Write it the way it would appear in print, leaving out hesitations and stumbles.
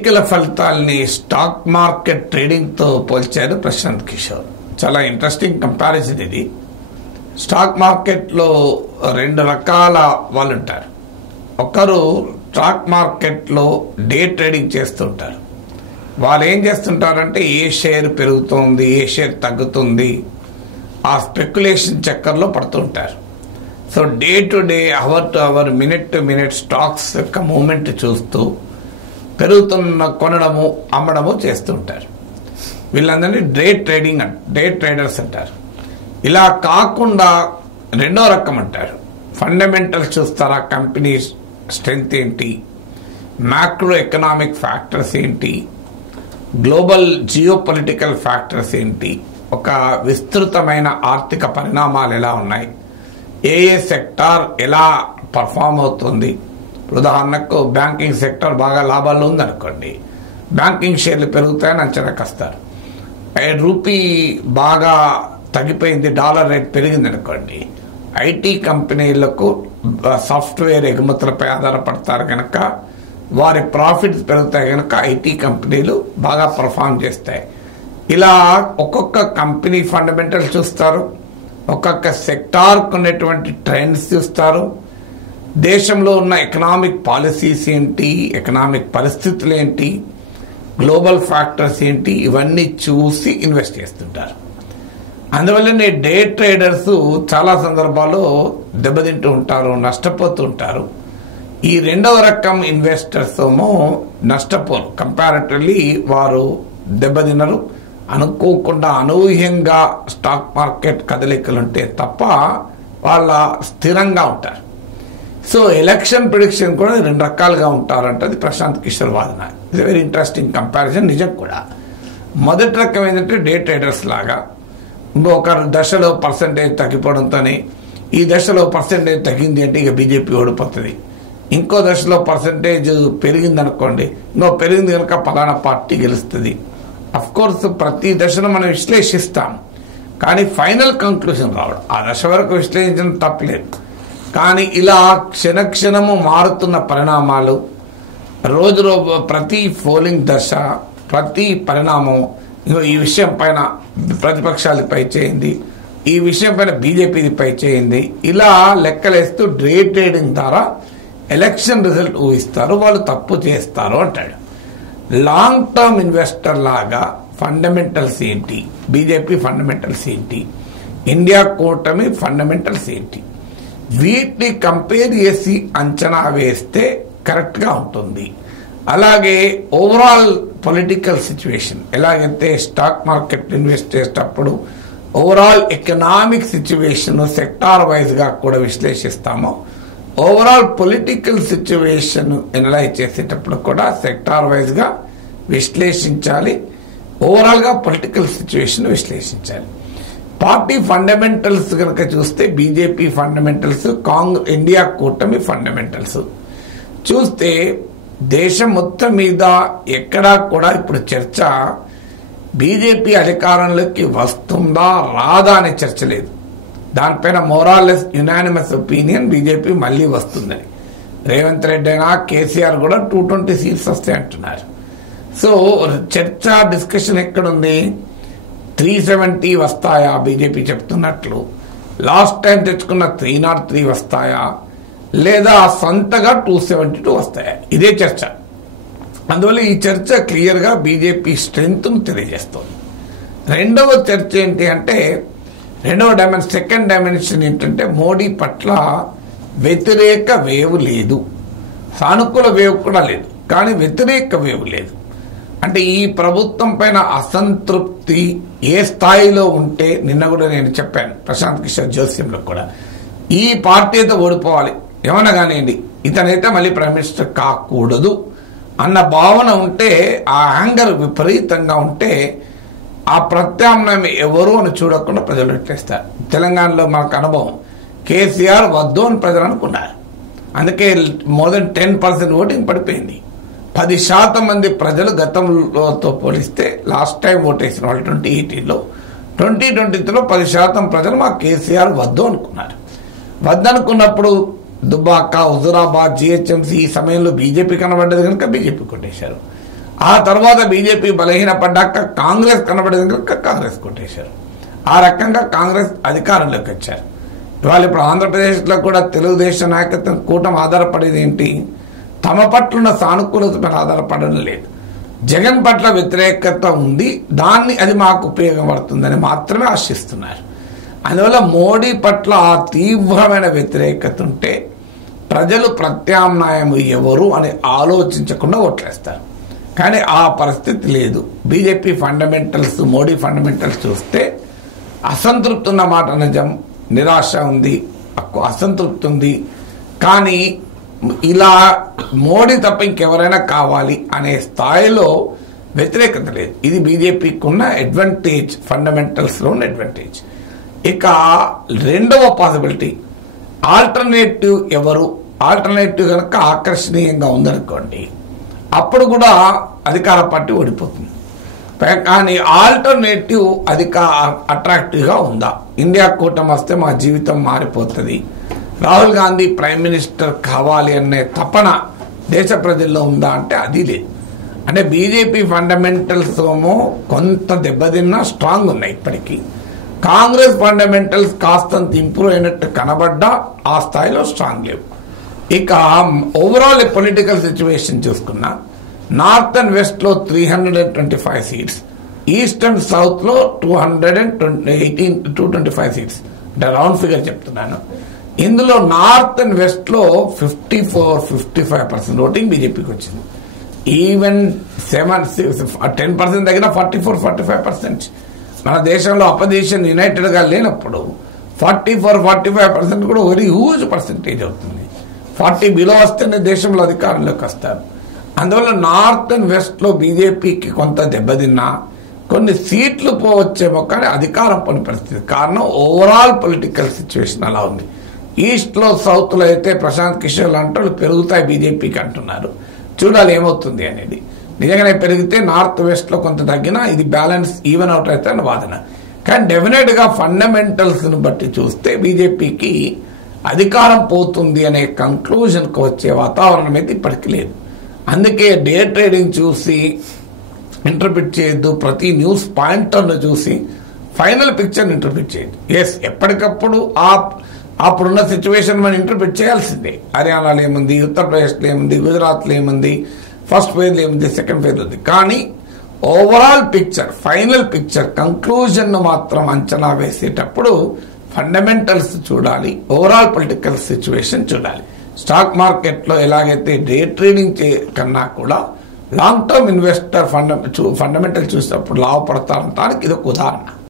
ఎన్నికల ఫలితాల్ని stock market ట్రేడింగ్తో పోల్చారు ప్రశాంత్ కిషోర్. చాలా ఇంట్రెస్టింగ్ కంపారిజన్ ఇది. స్టాక్ మార్కెట్లో రెండు రకాల వాళ్ళు ఉంటారు. ఒకరు స్టాక్ మార్కెట్లో డే ట్రేడింగ్ చేస్తుంటారు. వాళ్ళు ఏం చేస్తుంటారంటే ఏ షేర్ పెరుగుతుంది, ఏ షేర్ తగ్గుతుంది, ఆ స్పెక్యులేషన్ చక్కర్లో పడుతుంటారు. So day to day, hour to hour, minute to minute stocks యొక్క మూమెంట్ చూస్తూ పెరుగుతున్న కొనడము అమ్మడము చేస్తుంటారు. వీళ్ళందరినీ డే ట్రేడర్స్ అంటారు. ఇలా కాకుండా రెండో రకం అంటారు, ఫండమెంటల్స్ చూస్తారా, కంపెనీ స్ట్రెంగ్త్ ఏంటి, మ్యాక్రో ఎకనామిక్ ఫ్యాక్టర్స్ ఏంటి, గ్లోబల్ జియో పొలిటికల్ ఫ్యాక్టర్స్ ఏంటి, ఒక విస్తృతమైన ఆర్థిక పరిణామాలు ఎలా ఉన్నాయి, ఏ సెక్టార్ ఎలా పర్ఫామ్ అవుతుంది. ఉదాహరణకు బ్యాంకింగ్ సెక్టర్ బాగా లాభాల్లో ఉందనుకోండి, బ్యాంకింగ్ షేర్లు పెరుగుతాయని అంచనాకు వస్తారు. రూపీ బాగా తగ్గిపోయింది, డాలర్ రేట్ పెరిగింది అనుకోండి, ఐటీ కంపెనీలకు సాఫ్ట్వేర్ ఎగుమతులపై ఆధారపడతారు కనుక వారి ప్రాఫిట్స్ పెరుగుతాయి కనుక ఐటీ కంపెనీలు బాగా పర్ఫామ్ చేస్తాయి. ఇలా ఒక్కొక్క కంపెనీ ఫండమెంటల్ చూస్తారు, ఒక్కొక్క సెక్టార్కు ఉన్నటువంటి ట్రెండ్స్ చూస్తారు, దేశంలో ఉన్న ఎకనామిక్ పాలసీస్ ఏంటి, ఎకనామిక్ పరిస్థితులు ఏంటి, గ్లోబల్ ఫ్యాక్టర్స్ ఏంటి, ఇవన్నీ చూసి ఇన్వెస్ట్ చేస్తుంటారు. అందువల్లనే డే ట్రేడర్స్ చాలా సందర్భాల్లో దెబ్బతింటూ ఉంటారు, నష్టపోతూ ఉంటారు. ఈ రెండవ రకం ఇన్వెస్టర్స్ ఏమో నష్టపోరు, కంపారిటివ్లీ వారు దెబ్బతినరు. అనుకోకుండా అనూహ్యంగా స్టాక్ మార్కెట్ కదలికలు ఉంటే తప్ప వాళ్ళ స్థిరంగా ఉంటారు. సో ఎలక్షన్ ప్రిడిక్షన్ కూడా రెండు రకాలుగా ఉంటారంటే అది ప్రశాంత్ కిషోర్ వాదన. It's very interesting comparison. నిజం కూడా మొదటి రకం ఏంటంటే డే ట్రేడర్స్ లాగా ఇంకొక దశలో పర్సంటేజ్ తగ్గిపోవడంతోనే ఈ దశలో పర్సంటేజ్ తగ్గింది అంటే ఇక బీజేపీ ఓడిపోతుంది, ఇంకో దశలో పర్సంటేజ్ పెరిగింది అనుకోండి, ఇంకో పెరిగింది కనుక పలానా పార్టీ గెలుస్తుంది. అఫ్ కోర్స్ ప్రతి దశను మనం విశ్లేషిస్తాం, కానీ ఫైనల్ కంక్లూజన్ రావడం ఆ దశ వరకు విశ్లేషించడం తప్పలేదు. కానీ ఇలా క్షణక్షణము మారుతున్న పరిణామాలు, రోజు ప్రతి పోలింగ్ దశ, ప్రతి పరిణామం, ఈ విషయం పైన ప్రతిపక్షాలు పై చేయింది, ఈ విషయం పైన బీజేపీది పై చేయింది, ఇలా లెక్కలేస్తూ డే ట్రేడింగ్ ద్వారా ఎలక్షన్ రిజల్ట్ ఊహిస్తారు, వాళ్ళు తప్పు చేస్తారు అంటాడు. లాంగ్ టర్మ్ ఇన్వెస్టర్ లాగా ఫండమెంటల్స్ ఏంటి, బీజేపీ ఫండమెంటల్స్ ఏంటి, ఇండియా కూటమి ఫండమెంటల్స్ ఏంటి, వీటిని కంపేర్ చేసి అంచనా వేస్తే కరెక్ట్గా ఉంటుంది. అలాగే ఓవరాల్ పొలిటికల్ సిచ్యువేషన్, ఎలాగైతే స్టాక్ మార్కెట్ ఇన్వెస్ట్ చేసేటప్పుడు ఓవరాల్ ఎకనామిక్ సిచ్యువేషన్ సెక్టార్ వైజ్గా కూడా విశ్లేషిస్తామో, ఓవరాల్ పొలిటికల్ సిచ్యువేషన్ ఎనలైజ్ చేసేటప్పుడు కూడా సెక్టార్ వైజ్గా విశ్లేషించాలి, ఓవరాల్గా పొలిటికల్ సిచ్యువేషన్ విశ్లేషించాలి. పార్టీ ఫండమెంటల్స్ కనుక చూస్తే బీజేపీ ఫండమెంటల్స్, ఇండియా కూటమి ఫండమెంటల్స్ చూస్తే దేశం మొత్తం మీద ఎక్కడా కూడా ఇప్పుడు చర్చ బీజేపీ అధికారంలోకి వస్తుందా రాదా అనే చర్చ లేదు. దానిపైన మోరాలెస్ యునానిమస్ ఒపీనియన్ బీజేపీ మళ్ళీ వస్తుందని. రేవంత్ రెడ్డి అయినా కేసీఆర్ కూడా 220 సీట్స్ వస్తాయి అంటున్నారు. సో చర్చ డిస్కషన్ ఎక్కడుంది, 370 వస్తాయా బీజేపీ చెప్తున్నట్లు, లాస్ట్ టైం తెచ్చుకున్న 303 వస్తాయా, లేదా సొంతగా 272 వస్తాయా, ఇదే చర్చ. అందువల్ల ఈ చర్చ క్లియర్గా బీజేపీ స్ట్రెంగ్త్ను తెలియజేస్తుంది. రెండవ చర్చ ఏంటి అంటే, సెకండ్ డైమెన్షన్ ఏంటంటే మోడీ పట్ల వ్యతిరేక వేవ్ లేదు, సానుకూల వేవ్ కూడా లేదు, కానీ వ్యతిరేక వేవ్ లేదు. అంటే ఈ ప్రభుత్వం పైన అసంతృప్తి ఏ స్థాయిలో ఉంటే, నిన్న కూడా నేను చెప్పాను ప్రశాంత్ కిషోర్ జోస్యంలో కూడా, ఈ పార్టీ అయితే ఓడిపోవాలి, ఏమన్నా కానివ్వండి, ఇతనైతే మళ్ళీ ప్రైమ్ మినిస్టర్ కాకూడదు అన్న భావన ఉంటే, ఆ యాంగర్ విపరీతంగా ఉంటే ఆ ప్రత్యామ్నాయం ఎవరు అని చూడకుండా ప్రజలు ఎట్లేస్తారు. తెలంగాణలో మనకు అనుభవం, కేసీఆర్ వద్దు అని ప్రజలు అనుకున్నారు, అందుకే మోర్ దెన్ 10% ఓటింగ్ పడిపోయింది. 10% మంది ప్రజలు గతంతో పోలిస్తే లాస్ట్ టైం ఓటేసిన వాళ్ళు 2018లో, 2023లో 10% ప్రజలు మా కేసీఆర్ వద్దు అనుకున్నారు. వద్దనుకున్నప్పుడు దుబ్బాక, హుజురాబాద్, జిహెచ్ఎంసీ ఈ సమయంలో బీజేపీ కనబడ్డది కనుక బీజేపీ కొట్టేశారు. ఆ తర్వాత బీజేపీ బలహీనపడ్డాక కాంగ్రెస్ కనబడేది కాంగ్రెస్ కొట్టేశారు. ఆ రకంగా కాంగ్రెస్ అధికారంలోకి వచ్చారు. ఇవాళ ఇప్పుడు ఆంధ్రప్రదేశ్లో కూడా తెలుగుదేశం నాయకత్వం కూటమి ఆధారపడేది ఏంటి? తమ పట్ల సానుకూలతపైన ఆధారపడడం లేదు. జగన్ పట్ల వ్యతిరేకత ఉంది, దాన్ని అది మాకు ఉపయోగపడుతుందని మాత్రమే ఆశిస్తున్నారు. అందువల్ల మోడీ పట్ల ఆ తీవ్రమైన వ్యతిరేకత ఉంటే ప్రజలు ప్రత్యామ్నాయం ఎవరు అని ఆలోచించకుండా ఓట్లేస్తారు. కానీ ఆ పరిస్థితి లేదు. బీజేపీ ఫండమెంటల్స్, మోడీ ఫండమెంటల్స్ చూస్తే అసంతృప్తి ఉన్న మాట నిజం, నిరాశ ఉంది, అసంతృప్తి ఉంది. కానీ ఇలా మోడీ తప్ప ఇంకెవరైనా కావాలి అనే స్థాయిలో వ్యతిరేకత లేదు. ఇది బీజేపీకి ఉన్న అడ్వాంటేజ్, ఫండమెంటల్స్లో ఉన్న అడ్వాంటేజ్. ఇక రెండవ పాసిబిలిటీ ఆల్టర్నేటివ్ ఎవరు? ఆల్టర్నేటివ్ కనుక ఆకర్షణీయంగా ఉందనుకోండి, అప్పుడు కూడా అధికార పార్టీ ఓడిపోతుంది. కానీ ఆల్టర్నేటివ్ అట్రాక్టివ్గా ఉందా? ఇండియా కూటమి వస్తే మా జీవితం మారిపోతుంది, రాహుల్ గాంధీ ప్రైమ్ మినిస్టర్ కావాలి అనే తపన దేశ ప్రజల్లో ఉందా అంటే అది లేదు. అంటే బీజేపీ ఫండమెంటల్స్ ఏమో కొంత దెబ్బతిన్నా స్ట్రాంగ్ ఉన్నాయి ఇప్పటికీ. కాంగ్రెస్ ఫండమెంటల్స్ కాస్తంత ఇంప్రూవ్ అయినట్టు కనబడ్డా ఆ స్థాయిలో స్ట్రాంగ్ లేవు. ఇక ఓవరాల్ పొలిటికల్ సిచ్యువేషన్ చూసుకున్నా నార్త్ అండ్ వెస్ట్ లో 325 సీట్స్, ఈస్ట్ అండ్ సౌత్ లో 225 సీట్స్, అంటే రౌండ్ ఫిగర్ చెప్తున్నాను. ఇందులో నార్త్ అండ్ వెస్ట్ లో 54-55% ఓటింగ్ బీజేపీకి వచ్చింది. ఈవెన్ 10% తగ్గిన 44-45%. మన దేశంలో అపోజిషన్ యునైటెడ్ గా లేనప్పుడు 44-45% కూడా వెరీ హ్యూజ్ పర్సెంటేజ్ అవుతుంది. 40 బిలో వస్తేనే దేశంలో అధికారంలోకి వస్తారు. అందువల్ల నార్త్ అండ్ వెస్ట్ లో బీజేపీకి కొంత దెబ్బతిన్నా కొన్ని సీట్లు పోవచ్చేమో, కానీ అధికారం పోని పరిస్థితి. కారణం ఓవరాల్ పొలిటికల్ సిచ్యువేషన్ అలా ఉంది. ఈస్ట్ లో సౌత్ లో అయితే ప్రశాంత్ కిషోర్ లాంటి వాళ్ళు పెరుగుతాయి బీజేపీకి అంటున్నారు. చూడాలి ఏమవుతుంది అనేది. నిజంగానే పెరిగితే నార్త్ వెస్ట్ లో కొంత తగ్గినా ఇది బ్యాలెన్స్ ఈవెన్ అవుట్ అయితే అని వాదన. కానీ డెఫినెట్ గా ఫండమెంటల్స్ ను బట్టి చూస్తే బీజేపీకి అధికారం పోతుంది అనే కంక్లూజన్ కు వచ్చే వాతావరణం అయితే ఇప్పటికీ లేదు. అందుకే డే ట్రేడింగ్ చూసి ఇంటర్ప్రిట్ చేయొద్దు, ప్రతి న్యూస్ పాయింటర్ను చూసి ఫైనల్ పిక్చర్ ఇంటర్ప్రిట్ చేయొద్దు. ఎస్, ఎప్పటికప్పుడు అప్పుడున్న సిచ్యువేషన్ మనం ఇంటర్ప్రిట్ చేయాల్సిందే. హర్యానాలో ఏముంది, ఉత్తరప్రదేశ్లో ఏముంది, గుజరాత్లో ఏముంది, ఫస్ట్ ఫేజ్లో ఏముంది, సెకండ్ ఫేజ్ ఉంది. కానీ overall picture, final picture, conclusion మాత్రం అంచనా వేసేటప్పుడు ఫండమెంటల్స్ చూడాలి, ఓవరాల్ పొలిటికల్ సిచ్యువేషన్ చూడాలి. స్టాక్ మార్కెట్ లో ఎలాగైతే డే ట్రేడింగ్ కన్నా కూడా లాంగ్ టర్మ్ ఇన్వెస్టర్ ఫండమెంటల్ చూసినప్పుడు లాభపడతారంటానికి ఇది ఒక ఉదాహరణ.